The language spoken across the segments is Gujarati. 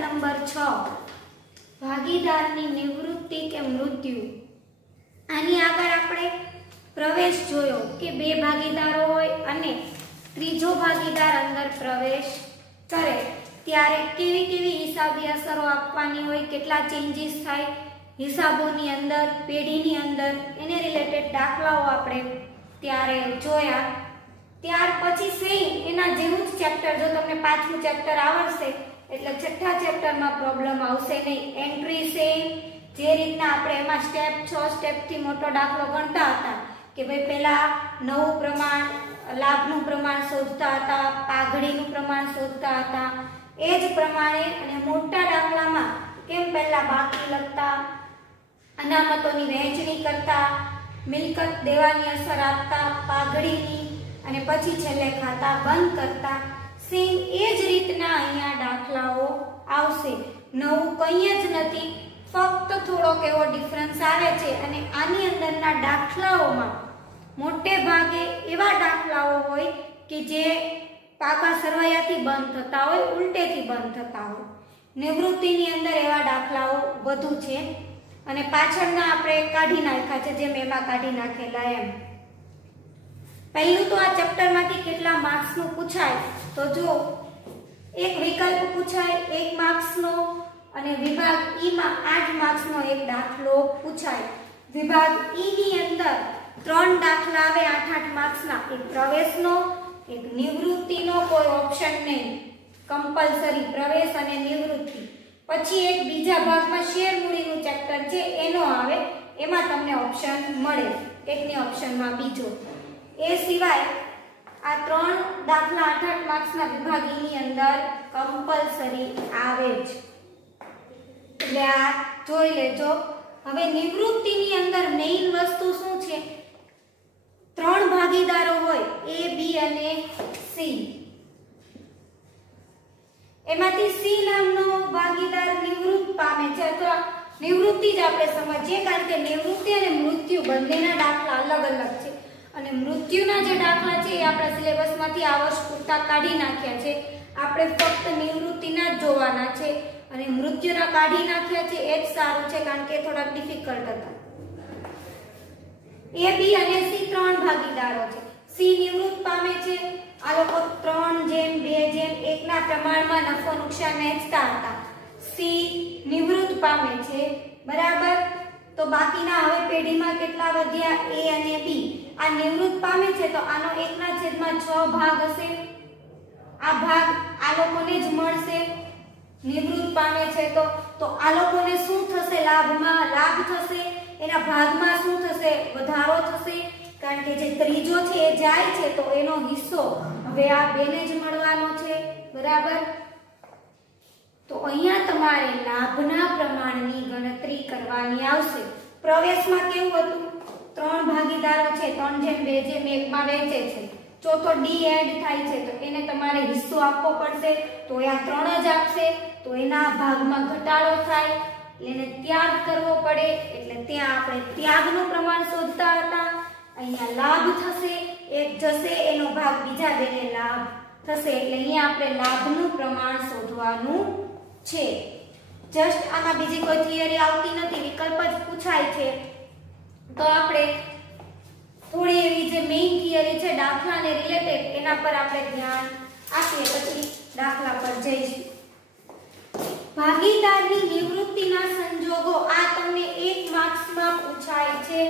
नंबर 6 भागीदारनी निवृत्ति के मृत्यु। आनी आगळ आपणे प्रवेश जोयो के बे भागीदारो होय अने त्रीजो भागीदार अंदर प्रवेश करे त्यारे केवी केवी हिसाबी असरो आपवानी होय, केटला चेन्जीस थाय हिसाबोनी अंदर, पेढीनी अंदर, एने रिलेटेड दाखलाओ आपणे त्यारे जोया। त्यार पछी सेम एना जेवुं ज चेप्टर, जो तमने पांचमुं चेप्टर आवडशे एटले छठ्ठा चेप्टरमां प्रोब्लेम आवशे नहीं। एंट्री सेम जे रीतना आपणे एमां स्टेप 6 स्टेप थी मोटो दाखलो गणता हता के भाई पहेला नवुं प्रमाण, लाभनुं प्रमाण शोधता हता, पाघડીનું प्रमाण शोधता हता, ए ज प्रमाणे अने मोटा दाखलामां केम पहेला बाकी लखता, अनामतोनी वહેંચણી करता, मिलकत देवानी असर आपता, पाघડીની અને પછી છેલ્લે ખાતા બંધ કરતા। સેમ એ જ રીતના અહીંયા દાખલાઓ આવશે। નવું કંઈ જ નથી, ફક્ત થોડોક એવો ડિફરન્સ આવે છે અને આની અંદરના દાખલાઓમાં મોટે ભાગે એવા દાખલાઓ હોય કે જે પાકા સરવૈયાથી બંધ થતા હોય, ઉલટેથી બંધ થતા હોય। નિવૃત્તિની અંદર એવા દાખલાઓ વધુ છે અને પાછળના આપણે કાઢી નાખ્યા છે, જેમ એમાં કાઢી નાખેલા એમ। पहलू तो आ चैप्टर मांथी केटला मार्क्स नो पूछाय तो जो एक विकल्प पूछाय 1 मार्क्स नो अने विभाग ई में 8 मार्क्स नो एक दाखलो पूछाय। विभाग ई नी अंदर 3 दाखला आवे 8-8 मार्क्स ना, एक प्रवेश नो, एक निवृत्ति नो, कोई ऑप्शन नहीं, कंपल्सरी प्रवेश अने निवृत्ति। पछी एक बीजा भाग में शेर मूडी नो चैप्टर छे एनो आवे, एमां तमने ऑप्शन मळे, एकनी ऑप्शन में बीजो। ए सिवाय आ 3 दाखला 8-8 मार्क्स ना विभाग ई नी अंदर कंपल्सरी आवे ज, એટલે આ જોઈ લેજો। હવે નિવૃત્તિ ની અંદર મેઈન વસ્તુ શું છે? 3 ભાગીદારો હોય A, B અને C, એમાંથી C નામનો ભાગીદાર નિવૃત્ત પામે છે, અથવા નિવૃત્તિ જ આપણે સમજીએ, કારણ કે નિવૃત્તિ અને મૃત્યુ બંનેના દાખલા અલગ અલગ છે અને મૃત્યુના જે દાખલા છે એ આપણા સિલેબસમાંથી આ વર્ષ પૂરતા કાઢી નાખ્યા છે। આપણે ફક્ત નિવૃત્તિના જ જોવાના છે અને મૃત્યુના કાઢી નાખ્યા છે એ જ સારું છે, કારણ કે થોડા ડિફિકલ્ટ હતા। A, B અને C 3 ભાગીદારો છે। C નિવૃત્ત પામે છે, આ લોકો 3:2:1 ના પ્રમાણમાં નફો નુકસાન વહેંચતા હતા। C નિવૃત્ત પામે છે, બરાબર। तो बाकीना हवे पेढीमां केटला वध्या A અને B। आ निवृत्त पामे छे तो आनो 1/6 भाग हशे, आ भाग आ लोकोने ज मळशे। निवृत्त पामे छे तो आ लोकोने शुं थशे? लाभमां लाभ थशे, एना भागमां शुं थशे? वधारो थशे, कारण के जे त्रीजो छे ए जाय छे तो एनो हिस्सो हवे आ बेने ज मळवानो छे, बराबर। तो अहींया तमारे लाभना प्रमाणनी गणतरी करवानी आवशे। प्रवेशमां केवुं हतुं? 3 भागीदारो छे, 3:2:1 मां वहेंचे छे, चौथो डी एड थाय छे तो एने तमारे हिस्सो आपવો પડશે, तो आ 3 ज आपशे, तो एना भागमां घटाडो थाय, एने त्याग करवो पड़े, એટલે ત્યાં આપણે ત્યાગનું પ્રમાણ શોધતા હતા। અહીંયા લાભ થશે, એક જશે, એનો ભાગ બીજા બેને લાભ થશે, એટલે અહીંયા આપણે લાભનું પ્રમાણ શોધવાનું છે। જસ્ટ આમાં બીજી કોઈ થિયરી આવતી નથી, વિકલ્પ જ પૂછાય છે, તો આપણે થોડી એવી જે મેઈન થિયરી છે દાખલાને રિલેટેડ એના પર આપણે ધ્યાન આપીએ, પછી દાખલા પર જઈશું। ભાગીદારની નિવૃત્તિના સંજોગો, આ તમને 1 માર્ક્સમાં પૂછાય છે।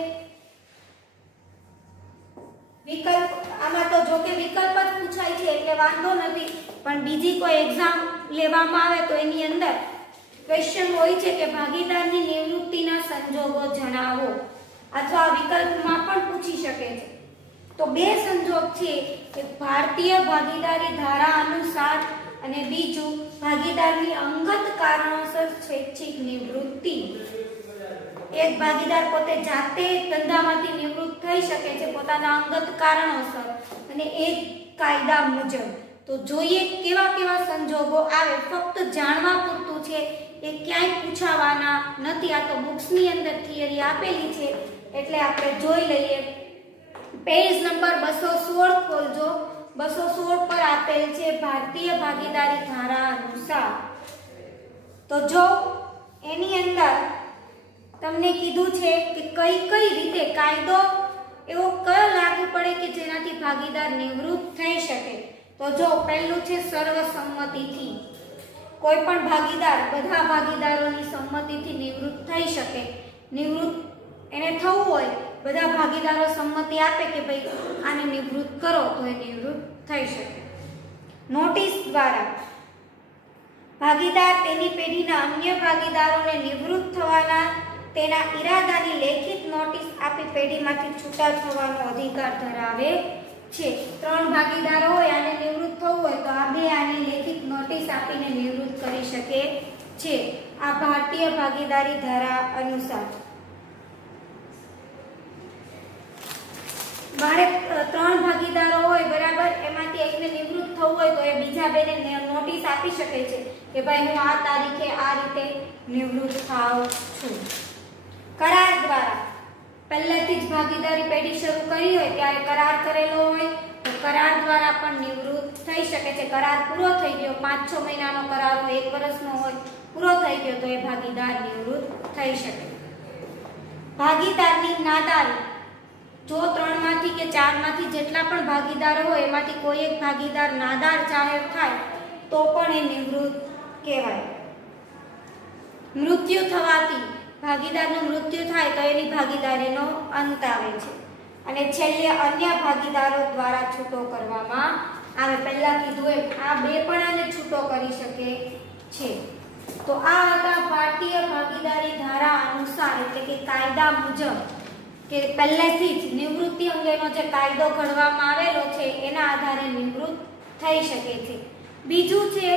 વિકલ્પ આમાં તો જો કે વિકલ્પ જ પૂછાય છે એટલે વાંધો નથી, પણ બીજી કોઈ એક્ઝામ લેવામાં આવે તો એની અંદર ક્વેશ્ચન હોય છે કે ભાગીદારની નિવૃત્તિના સંજોગો જણાવો, અથવા વિકલ્પમાં પણ પૂછી શકે છે। તો બે સંજોગ છે, એક ભારતીય ભાગીદારી ધારા અનુસાર અને બીજું ભાગીદારની અંગત કારણોસર સ્વૈચ્છિક નિવૃત્તિ। એક ભાગીદાર પોતે જાતે ધંધામાંથી નિવૃત્ત થઈ શકે છે પોતાના અંગત કારણોસર અને એ કાયદા મુજબ। તો જોઈએ કેવા કેવા સંજોગો આવે, ફક્ત જાણવા પૂરતું છે, એ ક્યાંય પૂછાવાના નથી। આ તો બુક્સની અંદર થિયરી આપેલી છે એટલે આપણે જોઈ લઈએ। પેજ નંબર 216 ખોલજો, 216 પર આપેલ છે ભારતીય ભાગીદારી ધારા અનુસાર। તો જો એની અંદર તમને કીધું છે કે કઈ કઈ રીતે કાયદો એવો કયો લાગુ પડે કે જેનાથી ભાગીદાર નિવૃત્ત થઈ શકે, તો જો પહેલું છે સર્વસંમતિથી. કોઈ પણ ભાગીદાર બધા ભાગીદારોની સંમતિથી નિવૃત્ત થઈ શકે. નિવૃત્ત એને થવું હોય, બધા ભાગીદારો સંમતિ આપે કે ભાઈ આને નિવૃત્ત કરો તો એ નિવૃત્ત થઈ શકે. નોટિસ દ્વારા ભાગીદાર તેની પેઢીના અન્ય ભાગીદારોને નિવૃત્ત થવાના તેના ઈરાદાની લેખિત નોટિસ આપી પેઢીમાંથી છૂટા થવાનો અધિકાર ધરાવે છે. 3 ભાગીદારો હોય અને નિવૃત્ત થવું હોય તો આ બે આની લેખિત નોટિસ આપીને નિવૃત્ત કરી શકે છે. આ ભારતીય ભાગીદારી ધારા અનુસાર મારે 3 ભાગીદારો હોય બરાબર, એમાંથી એકને નિવૃત્ત થવું હોય તો એ બીજા બેને નોટિસ આપી શકે છે કે ભાઈ હું આ તારીખે આ રીતે નિવૃત્ત થાઉં છું. કરાર દ્વારા પહેલેથી જ ભાગીદારી પેઢી શરૂ કરી હોય ત્યારે કરાર કરેલો હોય તો કરાર દ્વારા પણ નિવૃત્ત થઈ શકે છે. કરાર પૂરો થઈ ગયો, 5-6 મહિનાનો કરાર હોય, 1 વર્ષનો હોય, પૂરો થઈ ગયો તો એ ભાગીદાર નિવૃત્ત થઈ શકે. ભાગીદારની નાદારી, જો 3 માંથી કે 4 માંથી જેટલા પણ ભાગીદારો હોય એમાંથી કોઈ એક ભાગીદાર નાદાર જાહેર થાય તો પણ એ નિવૃત્ત કહેવાય. મૃત્યુ થવાથી ભાગીદારનું મૃત્યુ થાય તો એની ભાગીદારીનો અંત આવે છે. અને છેલ્લે અન્ય ભાગીદારો દ્વારા છૂટો કરવામાં આવે. પહેલા કીધું એમ આ બે પણ આને છૂટો કરી શકે છે. તો આ હતા ભારતીય ભાગીદારી ધારા અનુસાર એટલે કે કાયદા મુજબ કે પહેલેથી જ નિવૃત્તિ અંગેનો જે કાયદો ઘડવામાં આવેલો છે એના આધારે નિવૃત્ત થઈ શકે છે. બીજું છે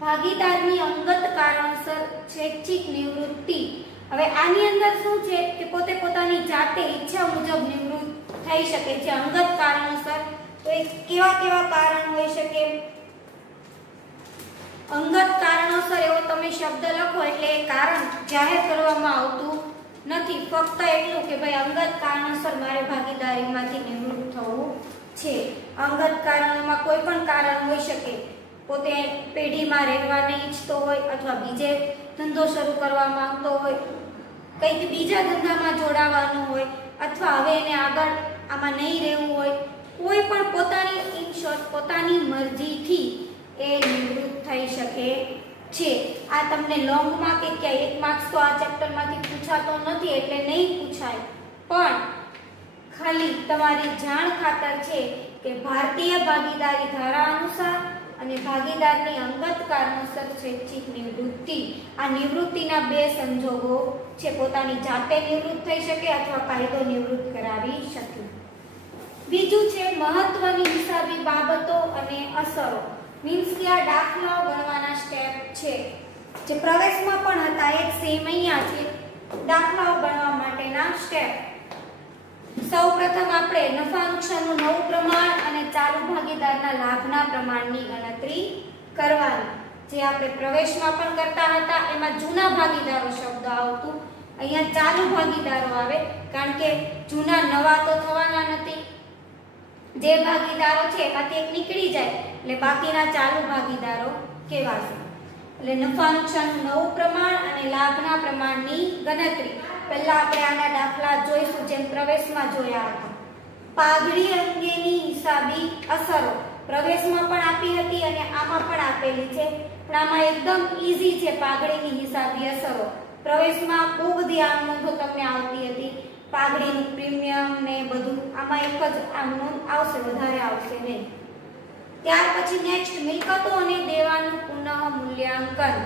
ભાગીદારની અંગત કારણસર સ્વૈચ્છિક નિવૃત્તિ. હવે આની અંદર શું છે કે પોતે પોતાની જાતે ઈચ્છા મુજબ નિવૃત્ત થઈ શકે છે અંગત કારણોસર. તો એ કેવા કેવા કારણ હોઈ શકે? અંગત કારણોસર એવો તમે શબ્દ લખો એટલે એ કારણ જાહેર કરવામાં આવતું નથી. ફક્ત એટલું કે ભાઈ અંગત કારણોસર મારે ભાગીદારીમાંથી નિવૃત્ત થવું છે. અંગત કારણોમાં કોઈ પણ કારણ હોઈ શકે. પોતે પેઢીમાં રહેવા નહીં ઈચ્છતો હોય અથવા બીજે ધંધો શરૂ કરવા માંગતો હોય, કંઈક બીજા ધંધામાં જોડાવાનું હોય અથવા હવે એને આગળ આમાં નહીં રહેવું હોય, કોઈ પણ પોતાની ઇન શોર્ટ પોતાની મરજીથી એ નિવૃત્ત થઈ શકે છે. આ તમને લોંગમાં કે ક્યાંય 1 માર્ક્સ તો આ ચેપ્ટરમાંથી પૂછાતો નથી એટલે નહીં પૂછાય, પણ ખાલી તમારી જાણ ખાતર છે કે ભારતીય ભાગીદારી ધારા અનુસાર અને ભાગીદારની અંગત કારણોસર સ્વૈચ્છિક નિવૃત્તિ, આ નિવૃત્તિના 2 સંજોગો છે. પોતાની જાતે નિવૃત્ત થઈ શકે અથવા કાયદો નિવૃત્ત કરાવી શકે. બીજું છે મહત્વની હિસાબી બાબતો અને અસરો. મીન્સ કે આ દાખલાઓ ગણવાના સ્ટેપ છે જે પ્રવેશમાં પણ હતા, એક સેમ અહીંયા છે દાખલાઓ ગણવા માટેના સ્ટેપ. સૌપ્રથમ આપણે નફા નુકસાનનું નવું પ્રમાણ અને ચાલુ ભાગીદારના લાભના પ્રમાણની ગણતરી કરવાની. જે આપણે પ્રવેશમાં પણ કરતા હતા એમાં જૂના ભાગીદારો શબ્દ આવતું, અહીંયા ચાલુ ભાગીદારો આવે કારણ કે જૂના નવા તો થવાના નથી. જે ભાગીદારો છે એમાંથી એક નીકળી જાય એટલે બાકીના ચાલુ ભાગીદારો કહેવાશે. એટલે નફા નુકસાનનું નવું પ્રમાણ અને લાભના પ્રમાણની ગણતરી. પહેલા આપણે આના દાખલા જોઈશું જેમ પ્રવેશમાં જોયા હતા. પાઘડી અંગેની હિસાબી અસરો પ્રવેશમાં પણ આપી હતી અને આમાં પણ આપેલી છે, પણ આમાં એકદમ ઈઝી છે. પાઘડીની હિસાબી અસરો પ્રવેશમાં બહુ બધી આમ નોંધો તમને આવતી હતી, પાઘડીનું પ્રીમિયમ ને બધું, આમાં એક જ આમ નોંધ આવશે, વધારે આવશે નહીં. ત્યાર પછી નેક્સ્ટ મિલકતો અને દેવાનું પુનઃ મૂલ્યાંકન,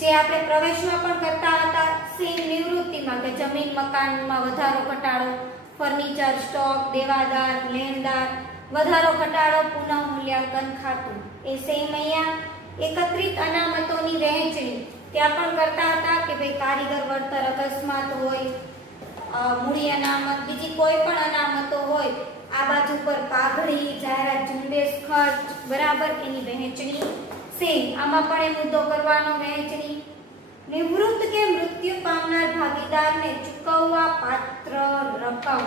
જે આપણે પ્રવેશમાં પણ કરતા હતા સેમ નિવૃત્તિમાં કે જમીન મકાનમાં વધારો ઘટાડો, ફર્નિચર સ્ટોક, દેવાદાર લેણદાર વધારો ઘટાડો, પુનઃ મૂલ્યાંકન ખાતું. એ સેમ અહીંયા એકત્રિત અનામતોની વહેંચણી ત્યાં પણ કરતા હતા કે ભાઈ કારીગર વળતર અકસ્માત હોય, મૂડી અનામત, બીજી કોઈ પણ અનામતો હોય, આ બાજુ પર પાઘડી જાહેરાત ઝુંબેશ ખર્ચ બરાબર એની વહેંચણી સેમ. આમાં પણ એ મુદ્દો કરવાનો વહેંચણી. નિવૃત્ત કે મૃત્યુ પામનાર ભાગીદારને ચૂકવવા પાત્ર રકમ.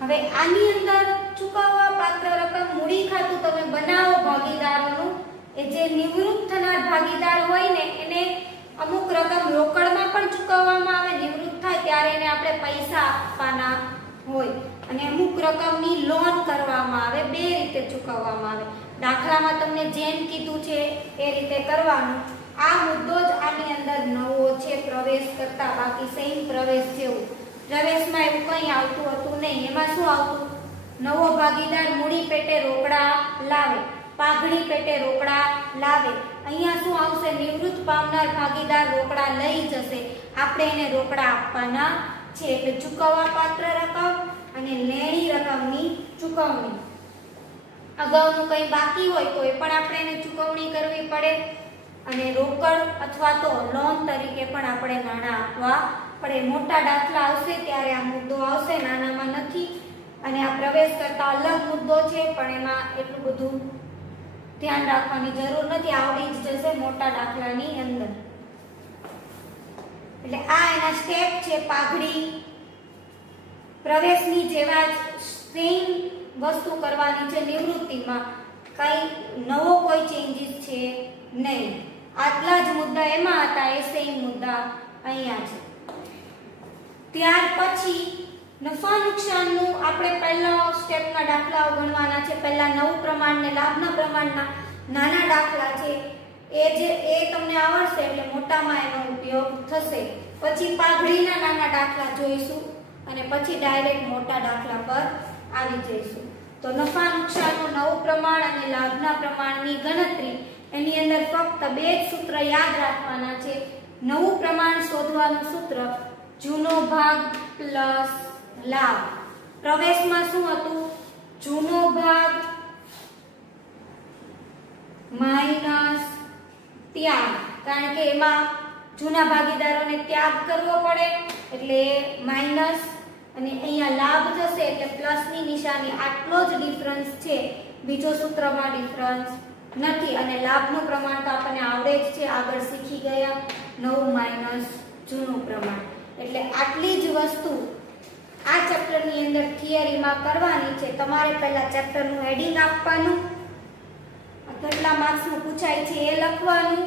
હવે આની અંદર ચૂકવવા પાત્ર રકમ મૂડી ખાતું તમે બનાવો ભાગીદારોનું, એ જે નિવૃત્ત અમુક રકમ રોકડમાં પણ ચૂકવવામાં આવે, નિવૃત્ત થાય ત્યારે એને આપણે પૈસા આપવાના હોય, અને અમુક રકમની લોન કરવામાં આવે, બે રીતે ચૂકવવામાં આવે. દાખલામાં તમને જેમ કીધું છે એ રીતે કરવાનું. આ મુદ્દો જ આની અંદર નવો છે પ્રવેશ કરતા, બાકી સેમ પ્રવેશ જેવું. પ્રવેશમાં એવું કંઈ આવતું હતું નહીં. એમાં શું આવતું? નવો ભાગીદાર મૂડી પેટે રોકડા લાવે, પાઘડી પેટે રોકડા લાવે. અહીંયા શું આવશે? નિવૃત્ત પામનાર ભાગીદાર રોકડા લઈ જશે, આપણે એને રોકડા આપવાના છે. એટલે ચૂકવવા પાત્ર રકમ અને લેણી રકમની ચૂકવણી. અગાઉનું કંઈ બાકી હોય તો એ પણ આપણે એને ચૂકવણી કરવી પડે, અને રોકડ અથવા તો લોન તરીકે પણ આપણે નાણાં આપવા પડે. મોટા દાખલા આવશે ત્યારે આ મુદ્દો આવશે, નાનામાં નથી. અને આ પ્રવેશ કરતા અલગ મુદ્દો છે, પણ એમાં એટલું બધું ધ્યાન રાખવાની જરૂર નથી, આવડી જ જશે મોટા દાખલાની અંદર. એટલે આ એના સ્ટેપ છે. પાઘડી પ્રવેશની જેવા જ સેમ વસ્તુ કરવાની છે. નિવૃત્તિમાં કઈ નવો કોઈ ચેન્જીસ છે નહીં. આટલા જ મુદ્દા એમાં હતા, એ સેમ મુદ્દા અહીંયા છે. ત્યાર પછી નફા નુકસાનનું આપણે પહેલા સ્ટેપના દાખલાઓ ગણવાના છે. પહેલા નવું પ્રમાણ ને લાભના પ્રમાણના નાના દાખલા છે એ તમને આવડશે એટલે મોટામાં એનો ઉપયોગ થશે. પછી પાઘડીના નાના દાખલા જોઈશું અને પછી ડાયરેક્ટ મોટા દાખલા પર આવી જઈશું. તો નફા નુકસાનનું નવું પ્રમાણ અને લાભના પ્રમાણની ગણતરી, એની અંદર ફક્ત બે જ સૂત્ર યાદ રાખવાના છે. નવું પ્રમાણ શોધવાનું સૂત્ર જૂનો ભાગ પ્લસ લાભ. પ્રવેશમાં શું હતું? જૂનો ભાગ માઈનસ ત્યાગ, કારણ કે એમાં જૂના ભાગીદારોને ત્યાગ કરવો પડે એટલે માઈનસ, અને અહીંયા લાભ થશે એટલે પ્લસની નિશાની. આટલો જ ડિફરન્સ છે, બીજો સૂત્રમાં ડિફરન્સ નથી. અને લાભનું પ્રમાણ તો આપણને આવડે જ છે, આગળ શીખી ગયા, નવું માઈનસ જૂનું પ્રમાણ. એટલે આટલી જ વસ્તુ આ ચેપ્ટરની અંદર થિયરીમાં કરવાની છે. તમારે પહેલા ચેપ્ટરનું હેડિંગ આપવાનું, કેટલા માર્ક્સનું પૂછાય છે એ લખવાનું,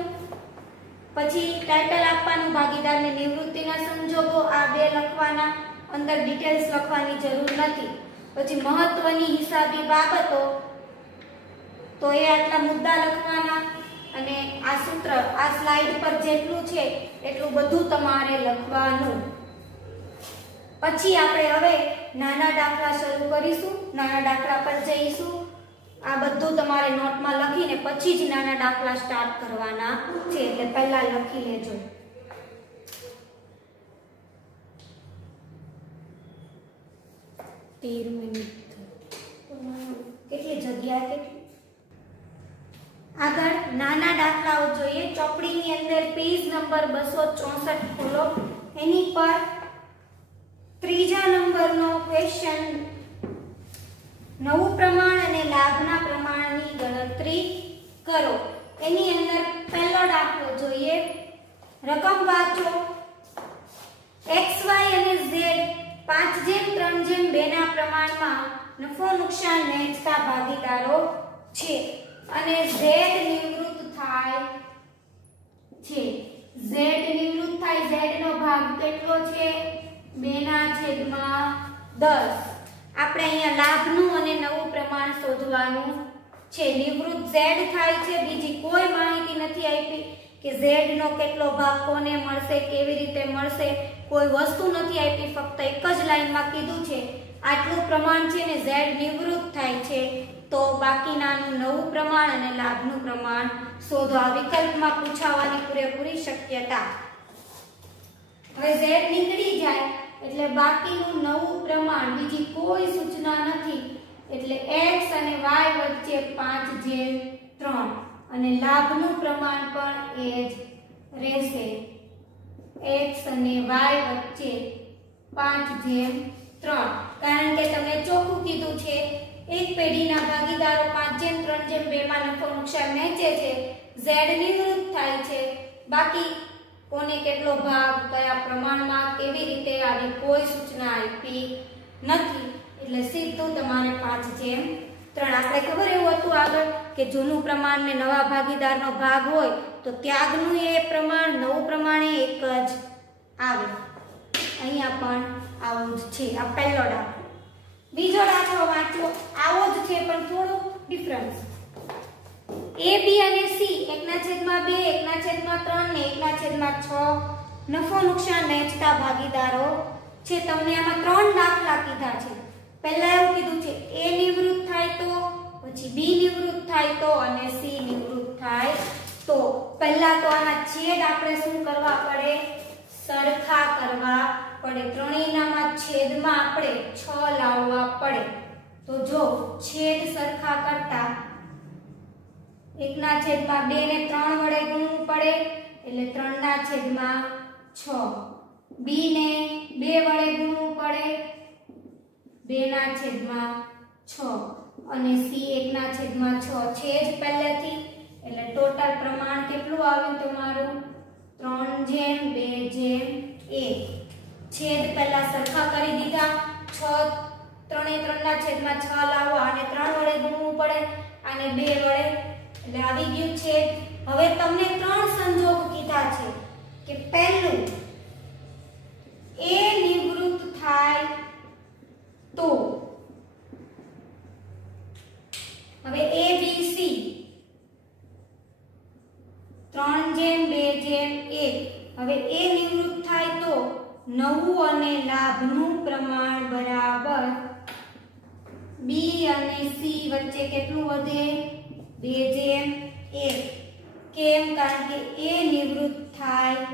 પછી ટાઇટલ આપવાનું, ભાગીદારને નિવૃત્તિના સંજોગો, આ બે લખવાના, અંદર ડિટેલ્સ લખવાની જરૂર નથી. પછી મહત્વની હિસાબી બાબતો, તો એ આટલા મુદ્દા લખવાના, અને આ સૂત્ર આ સ્લાઇડ પર જેટલું છે એટલું બધું તમારે લખવાનું. પછી આપણે હવે નાના દાખલા શરૂ કરીશું, નાના દાખલા પર જઈશું. આ બધું તમારે નોટમાં લખીને પછી જ નાના દાખલા સ્ટાર્ટ કરવાના છે, એટલે પહેલા લખી લેજો. કેટલી જગ્યા કેટલી? આગળ નાના દાખલાઓ જોઈએ. ચોપડીની અંદર પેજ નંબર 264 ખોલો. એની પર ત્રીજા નંબરનો ક્વેશ્ચન, નવું પ્રમાણ અને લાભના પ્રમાણની ગણતરી કરો. એની અંદર પહેલો દાખલો જોઈએ. રકમ વાંચો. x, y અને z 5:3:2 ના પ્રમાણમાં નફો નુકસાન વહેંચતા ભાગીદારો છે, અને z નિવૃત્ત થાય છે. z નિવૃત્ત થાય, z નો ભાગ કેટલો છે? 2/10. આપણે અહીંયા લાભનું અને નવું પ્રમાણ શોધવાનું છે. નિવૃત્ત z થાય છે, બીજી કોઈ માહિતી નથી આપી કે z નો કેટલો ભાગ કોને મળશે, કેવી રીતે મળશે, કોઈ વસ્તુ નથી આપી. ફક્ત એક જ લાઈનમાં કીધું છે આટલું પ્રમાણ છે ને z નિવૃત્ત થાય છે, તો બાકીનાનું નવું પ્રમાણ અને લાભનું પ્રમાણ શોધો. આ વિકલ્પમાં પૂછાવાની પૂરેપૂરી શક્યતા. હવે z નીકળી જાય એટલે બાકીનું નવું પ્રમાણ, બીજી કોઈ સૂચના નથી, એટલે x અને y વચ્ચે 5/3, અને લાભનું પ્રમાણ પણ એ જ રહેશે. x અને y વચ્ચે 5/3, કારણ કે તમને ચોખ્ખું કીધું છે એક પેઢીના ભાગીદારો 5/3/2 માં નફો નુકસાન વહેંચે છે, z નિવૃત્ત થાય છે, બાકી કોને કેટલો ભાગ, કયા પ્રમાણમાં, કેવી રીતે, આવી કોઈ સૂચના આપી નથી. એટલે સીધું તમારે 5/3. આપણે ખબર એવું હતું આગળ કે જૂનું પ્રમાણ ને નવા ભાગીદારનો ભાગ હોય તો ત્યાગનું એ પ્રમાણ નવું પ્રમાણ એક જ આવે. અહીંયા પણ આવું જ છે. આ પહેલો દાખલો. બીજો દાખલો વાંચો. આવો જ છે પણ થોડું ડિફરન્સ. a b અને c 1/2 1/3 ને 1/6 નફો નુકસાન વહેંચતા ભાગીદારો છે. તમને આમાં 3 દાખલા કીધા છે. પહેલા એવું કીધું છે a નિવૃત્ત થાય તો, પછી b નિવૃત્ત થાય તો અને c નિવૃત્ત થાય તો. પહેલા તો આના છેદ આપણે શું કરવા પડે? સરખા કરવા પડે. ત્રણેયનામાં છેદમાં આપણે 6 લાવવા પડે. તો જો છેદ સરખા કરતા 1/2 ને 3 વડે ગુણવું પડે એટલે 3/6. b ને 2 વડે ગુણવું પડે 2/6 અને c 1/6 છે જ પહેલેથી. એટલે ટોટલ પ્રમાણ કેટલું આવ્યું તમારું? 3/2/1. છેદ પહેલા સરખા કરી દીધા. 3/6 લાવવા અને 3 વડે ગુણવું પડે અને 2 વડે એટલે આવી ગયું છેદ. હવે તમને 3 સંજોગ કીધા છે કે પહેલું a નિવૃત્ત થાય તો. હવે a b c 3/2/1. હવે a નિવૃત્ત થાય તો નવું અને લાભનું પ્રમાણ બરાબર b અને c વચ્ચે કેટલું વધે? 2/1. કેમ? કારણ કે a નિવૃત્ત થાય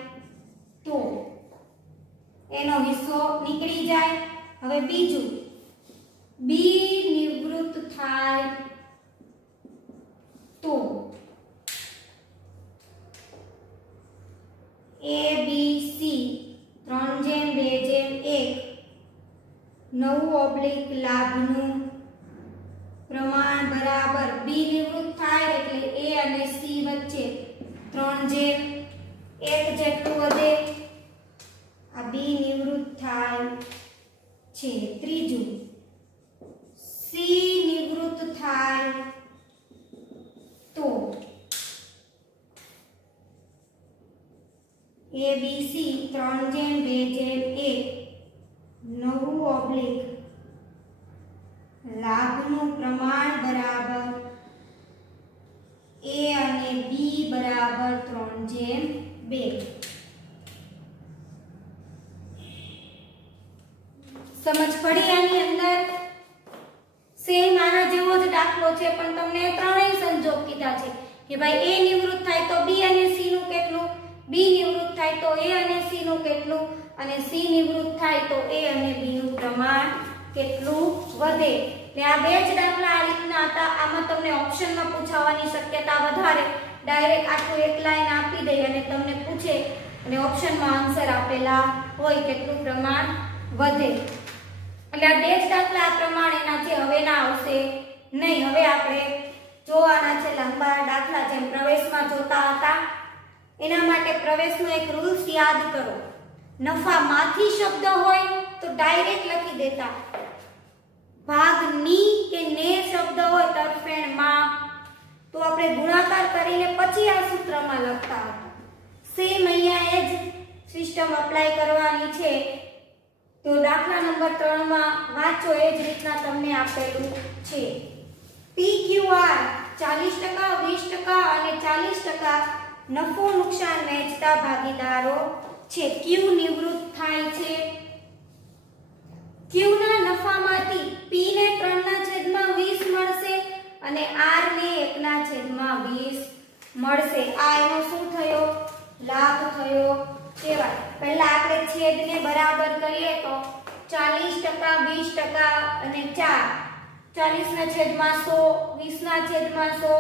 તો એનો હિસ્સો નીકળી જાય. હવે બીજું b નિવૃત્ત થાય તો a b c 3/2/1 9 લાભનું પ્રમાણ બરાબર b નિવૃત્ત થાય એટલે a અને c વચ્ચે 3/1 જેટલું વધે. આ b નિવૃત્ત થાય છે. ત્રીજું c નિવૃત્ત થાય તો a b c 3/2/1 9 લાભનું પ્રમાણ બરાબર a અને b બરાબર 3/2. સમજ પડી? આની અંદર સેમ આના જેવો જ દાખલો છે પણ તમને ત્રણેય સંજોગ કીધા છે કે ભાઈ a નિવૃત્ત થાય તો b અને c નું કેટલું, b નિવૃત્ત થાય તો a અને c નું કેટલું અને c નિવૃત્ત થાય તો a અને b નું પ્રમાણ કેટલું વધે. એટલે આ બે જ દાખલા આ રીતના હતા. આમાં તમને ઓપ્શનમાં પૂછાવાની શક્યતા વધારે. ડાયરેક્ટ આખું એક લાઈન આપી દે અને તમને પૂછે અને ઓપ્શનમાં આન્સર આપેલા હોય કેટલું પ્રમાણ વધે. એટલે આ બે જ દાખલા આ પ્રમાણેના છે. હવે ના આવશે નહીં. હવે આપણે જોવાના છે લાંબા દાખલા જેમ પ્રવેશમાં જોતા હતા એના માટે પ્રવેશનો એક રૂલ્સ યાદ કરો. નફામાંથી શબ્દ હોય તો ડાયરેક્ટ લખી દેતા. ભાગની કે ને શબ્દ હોય તરફેણમાં તો આપણે ગુણાકાર કરીને પછી આ સૂત્રમાં લખતા હતા. સેમ અહીંયા એ જ સિસ્ટમ અપ્લાય કરવાની છે. તો દાખલા નંબર 3 માં વાંચો એ જ રીતના તમને આપેલું છે. PQR 40%, 20% અને 40% નફો નુકસાન વહેંચતા ભાગીદારો છે. Q નિવૃત્ત થાય છે. Q ના નફામાંથી P ને 3/20 મળશે અને R ને 1/20 મળશે. આ એનો શું થયો? લાભ થયો કહેવાય. પહેલા આપણે છેદને બરાબર કરીએ તો 40%, 20% અને 4. 40/100, 20/100,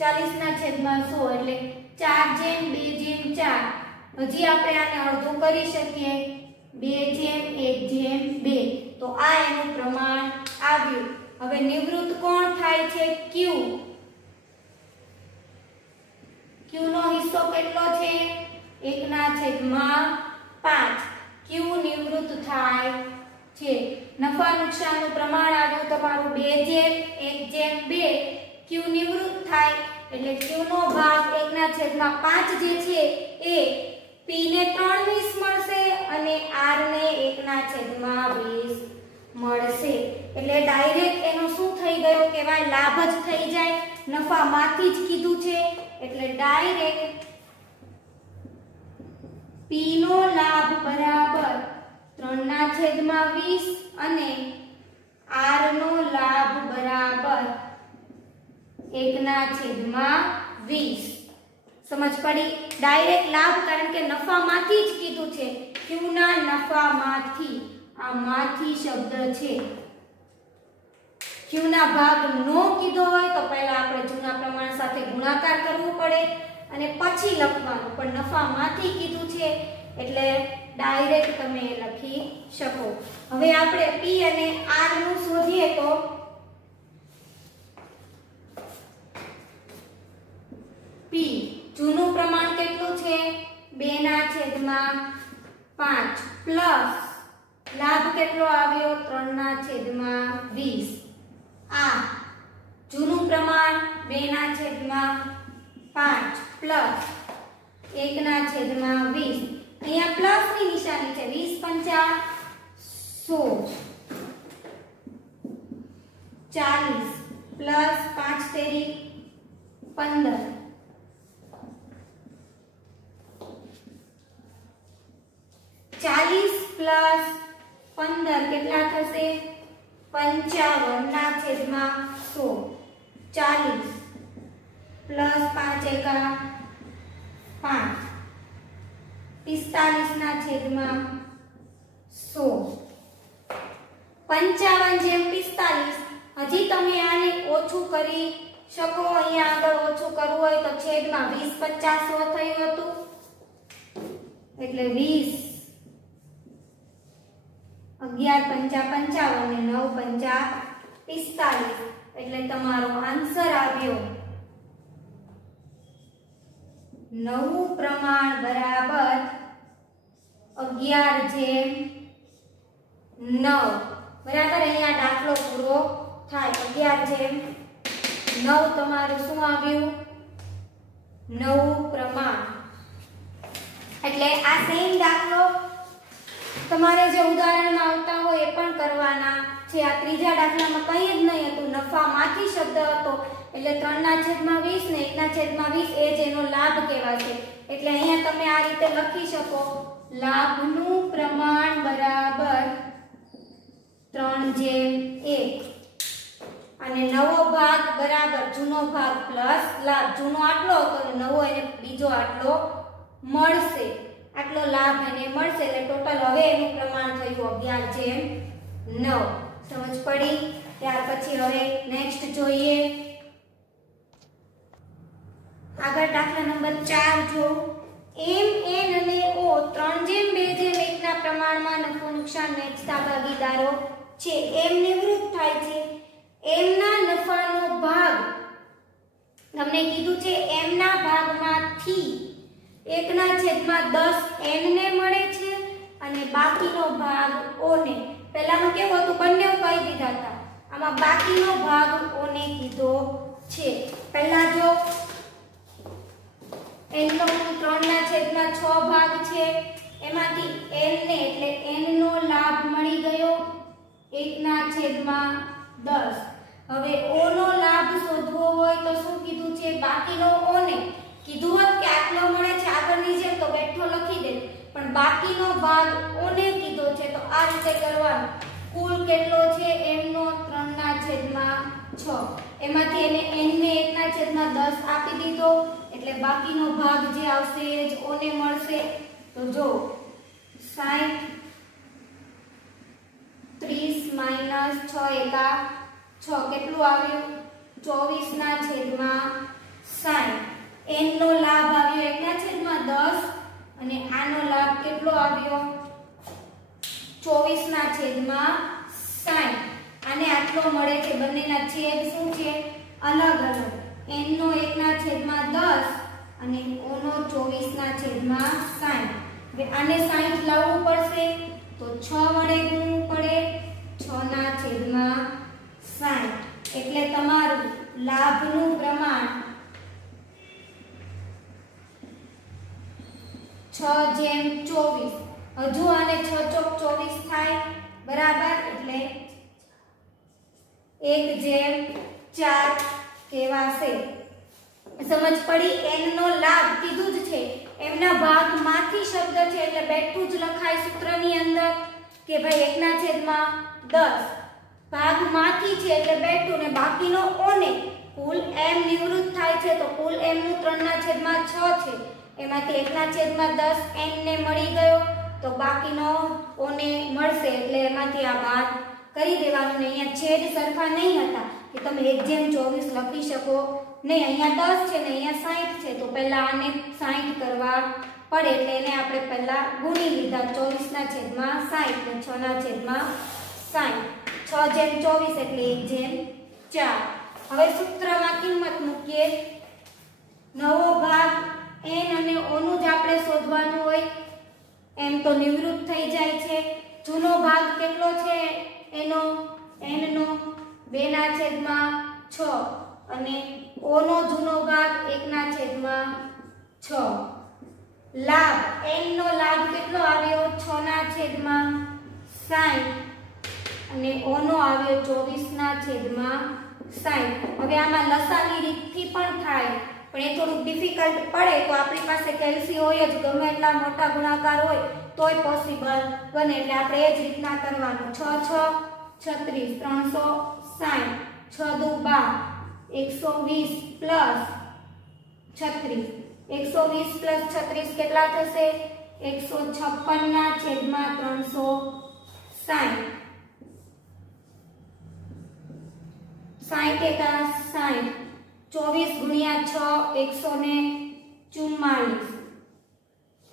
40/100 એટલે 4/2/4. હજી આપણે આને અડધું કરી શકીએ 2/1/2. તો આ એનું પ્રમાણ આવ્યું. હવે નિવૃત્ત કોણ થાય છે? Q. Q નો હિસ્સો કેટલો છે? 1/5. Q નિવૃત્ત થાય છે. નફા નુકસાનનું પ્રમાણ આવ્યું તમારું 2/1/2. Q q નિવૃત્ત થાય એટલે q નો ભાગ 1/5 જે છે એ p ને 3/20 મળશે અને r ને 1/20 મળશે એટલે ડાયરેક્ટ એનો શું થઈ ગયો કહેવાય લાભ જ થઈ જાય નફામાંથી જ કીધું છે એટલે ડાયરેક્ટ p નો લાભ બરાબર 3/20 અને r નો લાભ બરાબર 1/20 સમજ પડી ડાયરેક્ટ લાભ કારણ કે નફામાંથી જ કીધું છે q ના નફામાંથી આ માંથી શબ્દ છે q ના ભાગ નો કીધો હોય તો પહેલા આપણે જૂના પ્રમાણ સાથે ગુણાકાર કરવું પડે અને પછી લખવાનું પણ નફામાંથી કીધું છે એટલે ડાયરેક્ટ તમે લખી શકો હવે આપણે p અને r નું શોધીએ તો p જૂનું પ્રમાણ કેટલું છે 2/5 પ્લસ લાભ કેટલો આવ્યો 3/20 આ જૂનું પ્રમાણ 2/5 પ્લસ 1/20 અહીંયા પ્લસ ની નિશાની છે 20 5 100 40 પ્લસ 5 તેરી 15 40 પ્લસ 15 કેટલા થશે 55/100 40 પ્લસ 5 એકા 5 45/100 55 જેમ 45 હજી તમે આને ઓછું કરી શકો અહીંયા આગળ ઓછું કરવું હોય તો છેદમાં 20 50 થયું હતું એટલે 20 11 5 55 અને 9 5 45 એટલે તમારો આન્સર આવ્યો નવું પ્રમાણ બરાબર 11/9 બરાબર અહીંયા દાખલો પૂરો થાય 11/9 તમારું શું આવ્યું નવું પ્રમાણ એટલે આ સેમ દાખલો તમારે જે ઉદાહરણમાં આવતા હોય એ પણ કરવાના છે આ ત્રીજા દાખલામાં કંઈ જ નહીં હતું નફામાંથી શબ્દ હતો એટલે 3/20 ને 1/20 એ જ એનો લાભ કહેવાશે એટલે અહીંયા તમે આ રીતે લખી શકો લાભનું પ્રમાણ બરાબર 3/1 અને નવો ભાગ બરાબર જૂનો ભાગ પ્લસ લાભ જૂનો આટલો હતો અને નવો એને બીજો આટલો મળશે આટલો લાભ એને મળશે એટલે ટોટલ હવે એનું પ્રમાણ થયું 11/9 સમજ પડી ત્યાર પછી હવે નેક્સ્ટ જોઈએ આગળ દાખલા નંબર 4 જો m n અને o 3/2/1 ના પ્રમાણમાં નફો નુકસાન વહેંચતા ભાગીદારો છે m નિવૃત્ત થાય છે m ના નફાનો ભાગ તમને કીધું છે m ના ભાગમાંથી 1/10 n ને મળે છે અને બાકીનો ભાગ o ને પહેલામાં કેવું હતું બંને કહી દીધા હતા આમાં બાકીનો ભાગ o ને કીધો છે પહેલા જો n નો 3/6 ભાગ છે એમાંથી n ને એટલે n નો લાભ મળી ગયો 1/10 હવે o નો લાભ શોધવો હોય તો શું કીધું છે બાકીનો o ને કીધું હોત કે આટલો મળે છે આગળની જેમ તો બેઠો લખી દે પણ બાકીનો ભાગ o ને કીધો છે તો આ રીતે કરવાનું કુલ કેટલો છે m નો 3/6 એમાંથી એને n ને 1/10 આપી દીધો એટલે બાકીનો ભાગ જે આવશે એ જ o ને મળશે તો જો 60 30 - 6 એકા 6 કેટલું આવ્યું 24/60 n નો લાભ આવ્યો 1/10 અને આનો લાભ કેટલો આવ્યો 24/60 આને આટલો મળે છે બંનેના છેદ શું છે અલગ અલગ n નો 1/10 અને o નો 24/60 હવે આને 60 લાવવું પડશે તો 6 વડે ગુણવું પડે 6/60 એટલે તમારું લાભનું પ્રમાણ 6:24. હજુ આને 6 ચોક 24 થાય બરાબર, એટલે 1/4 કહેવાશે. સમજ પડી? n નો લાભ કીધું જ છે, એમના ભાગમાંથી શબ્દ છે એટલે બેઠું જ લખાય સૂત્રની અંદર કે ભાઈ 1/10. ભાગમાંથી છે એટલે બેઠું ને બાકીનો ઓને કુલ m નિવૃત્ત થાય છે તો કુલ m નું 3/6 છે, એમાંથી 1/10 n ને મળી ગયો તો બાકીનો ઓને મળશે એટલે એમાંથી આ બાદ કરી દેવાનું. ને અહીંયા છેદ સરખા નહીં હતા કે તમે 1/24 લખી શકો નહીં. અહીંયા 10 છે ને અહીંયા 60 છે તો પહેલા આને 60 કરવા પડે એટલે એને આપણે પહેલા ગુણી લીધા. 24/60 ને 6/60. 6/24 એટલે 1/4. હવે સૂત્રમાં કિંમત મૂકીએ. નવો ભાગ n અને o નું જ આપણે શોધવાનું હોય. m તો નિવૃત્ત થઈ જાય છે. જૂનો ભાગ કેટલો છે એનો n નો 2/6 અને o નો જૂનો ભાગ 1/6. લાભ n નો લાભ કેટલો આવ્યો 6/60 અને o નો આવ્યો 24/60. હવે આમાં લસાની રીતથી પણ થાય પણ એ થોડું ડિફિકલ્ટ પડે તો આપણી પાસે કેલ્સી હોય જ, ગમે એટલા મોટા ગુણાકાર હોય તોય પોસિબલ બને એટલે આપણે એ જ રીતના કરવાનું. 6 6 36 360 6 2 120 + 36 120 + 36 કેટલા થશે 156/360. 60 એકા 60 24 × 6 144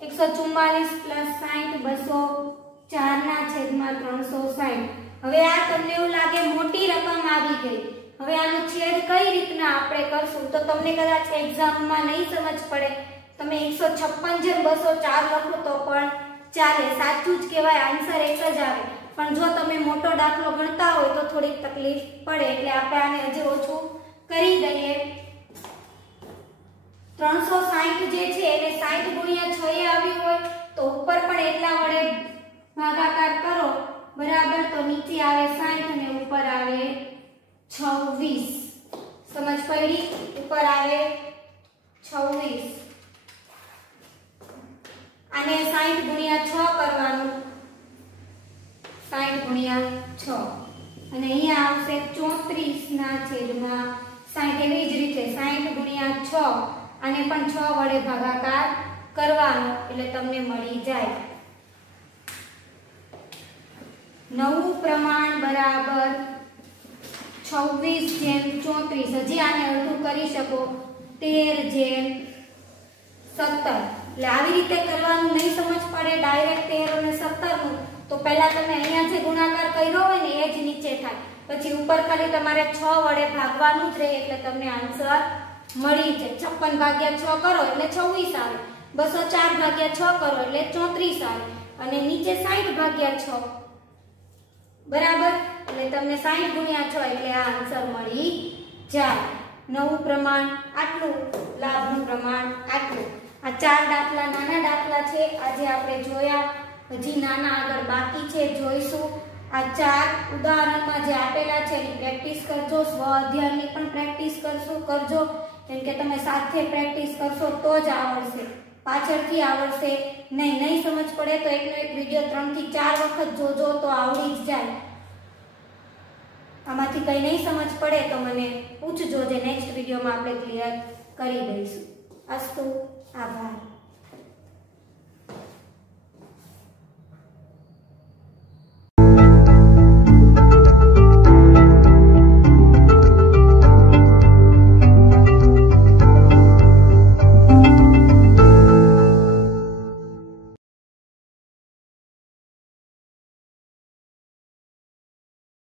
144 + 60 204/360. હવે આ તમને એવું લાગે મોટી રકમ આવી ગઈ. હવે આનું છેદ કઈ રીતના આપણે કરશું તો તમને કદાચ એક્ઝામમાં નહીં સમજ પડે. તમે 156/204 લખો તો પણ ચાલે, સાચું જ કહેવાય, આન્સર એક જ આવે. પણ જો તમે મોટો દાખલો ગણતા હોય તો થોડીક તકલીફ પડે એટલે આપણે આને હજી ઓછું કરી દઈએ. 360 જે છે એને 60 × 6 આવ્યું હોય તો ઉપર પણ એટલા વડે ભાગાકાર કરો બરાબર, તો નીચે આવે 60 અને ઉપર આવે 26. સમજ પડી? ઉપર આવે 26. આને 60 × 6 કરવાનું, 60 × 6 અને અહીંયા આવશે 34/60. એવી જ રીતે 60 × 6 આને પણ 6 વડે ભાગાકાર કરવાનો એટલે તમને મળી જાય. નવું પ્રમાણ બરાબર 26/34. હજી આને અડધું કરી શકો 13/17. એટલે આવી રીતે કરવાનું નહીં સમજ પડે ડાયરેક્ટ 13 અને 17 નું તો પહેલા તમે અહીંયા જે ગુણાકાર કર્યો હોય ને એ જ નીચે થાય, પછી ઉપર ખાલી તમારે 6 વડે ભાગવાનું જ રહે એટલે તમને આન્સર મળી જાય. 56/6 કરો એટલે 26 આવે, 204/6 કરો એટલે 34 આવે અને નીચે 60/6 બરાબર, એટલે તમને 60 × 6 એટલે આ આન્સર મળી જાય. નવું પ્રમાણ આટલું, લાભનું પ્રમાણ આટલું. આ 4 દાખલા નાના દાખલા છે આજે આપણે જોયા. હજી નાના આગળ બાકી છે, જોઈશું. આ 4 ઉદાહરણમાં જે આપેલા છે એની પ્રેક્ટિસ કરજો, સ્વ અધ્યયનની પણ પ્રેક્ટિસ કરજો, કેમ કે તમે સાથે પ્રેક્ટિસ કરશો તો જ આવડશે, પાછળથી આવડશે નહીં સમજ પડે તો એકનો એક વિડિયો 3 થી 4 વખત જોજો તો આવડી જ જાય. આમાંથી કંઈ નહીં સમજ પડે તો મને પૂછજો, જે નેક્સ્ટ વિડિયોમાં આપણે ક્લિયર કરી દઈશું. અસ્તુ, આભાર.